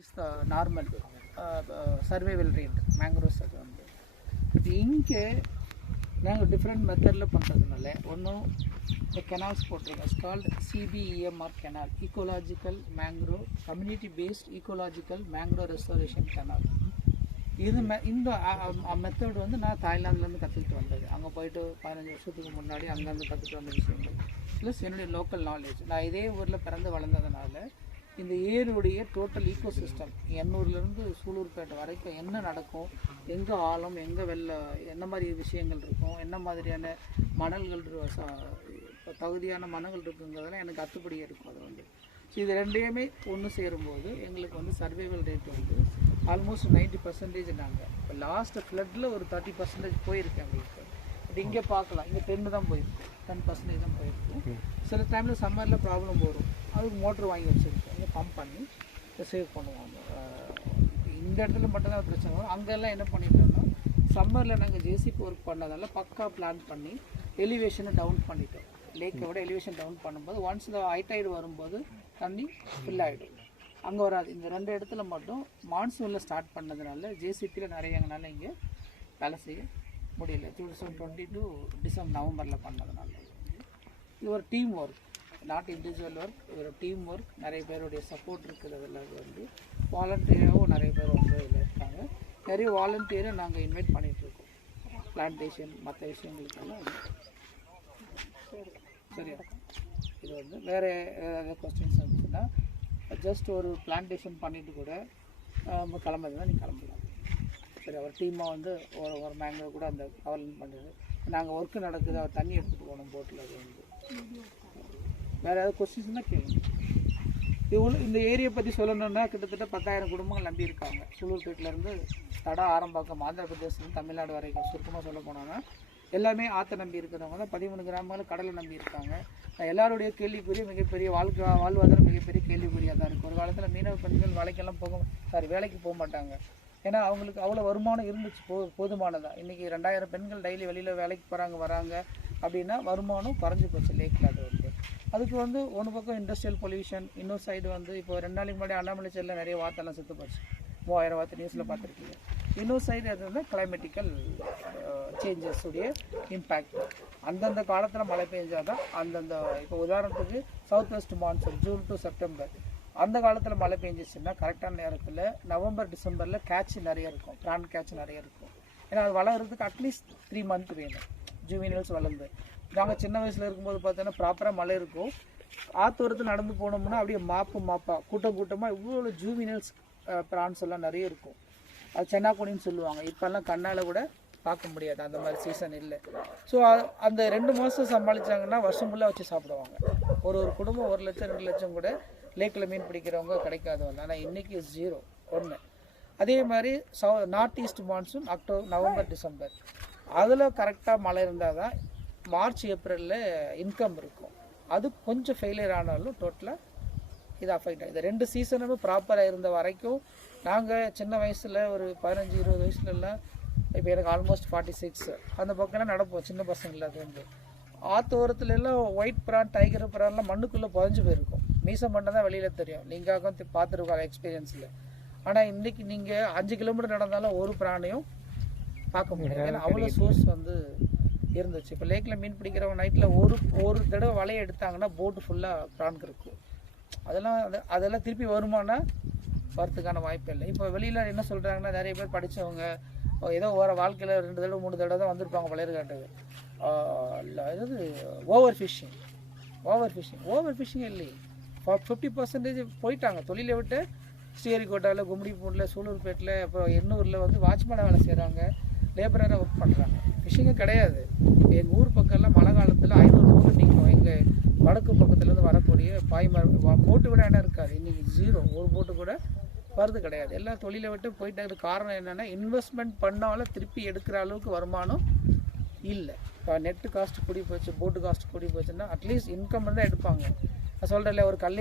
Is the normal survival rate mangroves அது வந்து. But இங்கே நாங்கள் டிஃப்ரெண்ட் மெத்தடில் பண்ணுறதுனால ஒன்றும் இந்த கெனால்ஸ் போட்டிருக்கோம். It's called CBEMR canal ecological mangrove community based ecological mangrove restoration canal இது மெ இந்த மெத்தட் வந்து நான் தாய்லாந்துலேருந்து கற்றுக்கிட்டு வந்தது. அங்கே போயிட்டு பதினஞ்சு வருஷத்துக்கு முன்னாடி அங்கேருந்து கற்றுக்கிட்டு வந்த விஷயங்கள். ப்ளஸ் என்னுடைய லோக்கல் நாலேஜ் நான் இதே ஊரில் பிறந்து வளர்ந்ததுனால இந்த ஏருடைய டோட்டல் ஈக்கோ சிஸ்டம் எண்ணூர்லேருந்து சூலூர்பேட்டை வரைக்கும் என்ன நடக்கும்? எங்கே ஆழம் எங்கே வெள்ள என்ன மாதிரி விஷயங்கள் இருக்கும்? என்ன மாதிரியான மணல்கள் தகுதியான மணல்கள் இருக்குங்கிறதெல்லாம் எனக்கு அத்துப்படியே இருக்கும் அது வந்து. ஸோ இது ரெண்டையுமே ஒன்று சேரும்போது எங்களுக்கு வந்து சர்வைவல் ரேட் வந்து ஆல்மோஸ்ட் நைன்ட்டி பர்சன்டேஜ் நாங்கள் இப்போ லாஸ்ட் ஃப்ளட்டில் ஒரு தேர்ட்டி பர்சன்டேஜ் போயிருக்கு எங்களுக்கு பட் இங்கே பார்க்கலாம். இங்கே டென்னு தான் போயிருக்கு. டென் பர்சன்டேஜ் தான் போயிருக்கு. சில டைமில் சம்மரில் ப்ராப்ளம் வரும். அதுக்கு மோட்ரு வாங்கி வச்சுருக்கோம். இங்கே பம்ப் பண்ணி சேவ் பண்ணுவாங்க அஹ் இந்த இடத்துல மட்டும்தான் பிரச்சனை வரும். அங்கெல்லாம் என்ன பண்ணிட்டோம்னா சம்மரில் நாங்கள் ஜேசிபி ஒர்க் பண்ணதால பக்கா பிளான் பண்ணி எலிவேஷனை டவுன் பண்ணிட்டோம். லேக்கை விட எலிவேஷன் டவுன் பண்ணும்போது ஒன்ஸ் இந்த ஹைடைடு வரும்போது தண்ணி ஃபில் ஆகிடும் அங்கே வராது. இந்த ரெண்டு இடத்துல மட்டும் மான்சூனில் ஸ்டார்ட் பண்ணதுனால ஜேசிபியில் நிறைய எங்களால் இங்கே வேலை செய்ய முடியல. Two thousand twenty two December நவம்பரில் பண்ணதுனால. இது ஒரு team work not individual work ஒரு டீம் ஒர்க் நிறைய பேருடைய சப்போர்ட் இருக்கிறதுல வந்து வாலண்டியராகவும் நிறைய பேர் வந்து இதில் இருக்காங்க. நிறைய வாலண்டியரை நாங்கள் இன்வைட் பண்ணிகிட்ருக்கோம் பிளான்டேஷன் மற்ற விஷயங்களுக்கெல்லாம் சரியா? இது வந்து வேறு ஏதாவது கொஸ்டின்ஸ் இருந்துச்சுன்னா ஜஸ்ட் ஒரு பிளான்டேஷன் பண்ணிவிட்டு கூட நம்ம கிளம்புறதுனா நீங்கள் கிளம்பலாம் சரி அவர் டீமாக வந்து ஒரு ஒரு மேங்கோ கூட அந்த கவர்மெண்ட் பண்ணுறது நாங்கள் ஒர்க்கு நடக்குது அவர் தண்ணி எடுத்துகிட்டு போகணும் போட்டில் அது வந்து வேறு ஏதாவது கொஸ்டின்ஸ்னால் கேளுங்க. இவ்வளோ இந்த ஏரியை பற்றி சொல்லணும்னா கிட்டத்தட்ட பத்தாயிரம் குடும்பங்கள் நம்பி இருக்காங்க. சூலூர்பேட்டிலேருந்து தடா ஆரம்பாக்கம் ஆந்திர பிரதேசம் தமிழ்நாடு வரைக்கும் சுருக்கமாக சொல்ல போனோம்னா எல்லாமே ஆற்றை நம்பி இருக்கிறவங்க தான். பதிமூணு கிராமங்கள் கடலை நம்பி இருக்காங்க. எல்லாருடைய கேள்விக்குரிய மிகப்பெரிய வாழ்க்கை வாழ்வாதாரம் மிகப்பெரிய கேள்விக்குறியாக தான் இருக்குது ஒரு காலத்தில் மீனவ பெண்கள் வேலைக்கெல்லாம் போக சாரி வேலைக்கு போக மாட்டாங்க. ஏன்னா அவங்களுக்கு அவ்வளோ வருமானம் இருந்துச்சு போ போதுமானதான் இன்றைக்கி ரெண்டாயிரம் பெண்கள் டெய்லி வெளியில் வேலைக்கு போகிறாங்க வராங்க அப்படின்னா வருமானம் குறைஞ்சி போச்சு லேக்கில் அது வந்து. அதுக்கு வந்து ஒன்று பக்கம் இண்டஸ்ட்ரியல் பொல்யூஷன் இன்னொரு சைடு வந்து இப்போ ரெண்டு நாளைக்கு முன்னாடி அண்ணாமலை நிறைய வார்த்தைலாம் செத்து போச்சு. மூவாயிரம் வார்த்தை நியூஸில் பார்த்துருக்கீங்க. இன்னொரு சைடு அது வந்து கிளைமேட்டிக்கல் சேஞ்சஸ் உடைய இம்பேக்ட் அந்தந்த காலத்தில் மழை பெஞ்சால் தான் அந்தந்த இப்போ உதாரணத்துக்கு south west monsoon June to September அந்த காலத்தில் மழை பெஞ்சிச்சுன்னா கரெக்டான நேரத்தில் நவம்பர் டிசம்பரில் கேட்ச் நிறைய இருக்கும். ப்ரான் கேட்ச் நிறைய இருக்கும். ஏன்னா அது வளர்கிறதுக்கு அட்லீஸ்ட் த்ரீ மந்த் வேணும். ஜூவினல்ஸ் வளர்ந்து. நாங்கள் சின்ன வயசில் இருக்கும்போது பார்த்தோன்னா ப்ராப்பராக மழை இருக்கும். ஆத்தோரத்தில் நடந்து போனோம்னா அப்படியே மாப்பு மாப்பா கூட்டம் கூட்டமாக இவ்வளோ ஜூவினியல்ஸ் ப்ரான்ஸ் எல்லாம் நிறைய இருக்கும். அது சென்னாக்குனின்னு சொல்லுவாங்க. இப்போல்லாம் கண்ணால் கூட பார்க்க முடியாது. அந்த மாதிரி சீசன் இல்லை. ஸோ அந்த ரெண்டு மாதம் சமாளிச்சாங்கன்னா வருஷம் ஃபுல்லாக வச்சு சாப்பிடுவாங்க. ஒரு ஒரு குடும்பம் ஒரு லட்சம் ரெண்டு லட்சம் கூட லேக்கில் மீன் பிடிக்கிறவங்க கிடைக்காது வந்து. ஆனால் இன்றைக்கி ஜீரோ ஒன்று அதே மாதிரி சவு north east monsoon October November December அதில் கரெக்டாக மழை இருந்தால் தான் மார்ச் ஏப்ரலில் இன்கம் இருக்கும். அது கொஞ்சம் ஃபெயிலியர் ஆனாலும் டோட்டலாக இது அஃபெக்ட் ஆகுது ரெண்டு சீசனுமே ப்ராப்பராக இருந்த வரைக்கும் நாங்கள் சின்ன வயசில் ஒரு பதினஞ்சு இருபது வயசுலலாம் இப்போ எனக்கு ஆல்மோஸ்ட் ஃபார்ட்டி சிக்ஸ் அந்த பக்கம்லாம் நடப்போம் சின்ன பசங்கள அது வந்து. ஆத்தோரத்துல எல்லாம் ஒயிட் ப்ரான் டைகர் ப்ரான்லாம் மண்ணுக்குள்ளே புதஞ்சு போயிருக்கும். மீசம் பண்ண தான் வெளியில் தெரியும். நீங்கள் பார்த்துருக்கோம் எக்ஸ்பீரியன்ஸில் ஆனால் இன்றைக்கி நீங்கள் அஞ்சு கிலோமீட்டர் நடந்தாலும் ஒரு பிராணையும் பார்க்க முடியாது ஏன்னா அவ்வளோ சோர்ஸ் வந்து இருந்துச்சு. இப்போ லேக்கில் மீன் பிடிக்கிறவங்க நைட்டில் ஒரு ஒரு தடவை வலையை எடுத்தாங்கன்னா போட்டு ஃபுல்லாக ப்ரான்க்கு இருக்கும். அதெல்லாம் அது- அதெல்லாம் திருப்பி வருமானா வரதுக்கான வாய்ப்பு இல்லை. இப்போ வெளியில் என்ன சொல்கிறாங்கன்னா நிறைய பேர் படித்தவங்க ஏதோ ஒரு வாழ்க்கையில் ரெண்டு தடவை மூணு தடவை தான் வந்திருப்பாங்க பழையர்காட்டுக்கு அதாவது over fishing over fishing over fishing இல்லையே. ஃபிஃப்டி பர்சன்டேஜ் போயிட்டாங்க. தொழிலை விட்டு ஸ்ரீஹரிக்கோட்டாவில் கும்மிடிப்பூண்டில் சூலூர்பேட்டில் அப்புறம் எண்ணூரில் வந்து வாட்ச்மேனாக வேலை செய்கிறாங்க லேபராக ஒர்க் பண்ணுறாங்க ஃபிஷ்ஷிங்கே கிடையாது. எங்கள் ஊர் பக்கம்லாம் மழை காலத்தில் ஐநூறு போட்டு நிற்கும் எங்கள் வடக்கு பக்கத்துலேருந்து வரக்கூடிய பாய்மரம் போட்டு கூட இடம் இருக்காது. இன்றைக்கி ஜீரோ ஒரு போட்டு கூட வருது கிடையாது. எல்லாம் தொழிலை விட்டு போயிட்டு காரணம் என்னென்னா இன்வெஸ்ட்மெண்ட் பண்ணாலும் திருப்பி எடுக்கிற அளவுக்கு வருமானம் இல்லை. இப்போ நெட்டு காஸ்ட் கூடி போச்சு போட்டு காஸ்ட் கூடி போச்சுன்னா அட்லீஸ்ட் இன்கம் தான் எடுப்பாங்க. நான் சொல்கிறேன்ல ஒரு கல்யாணம்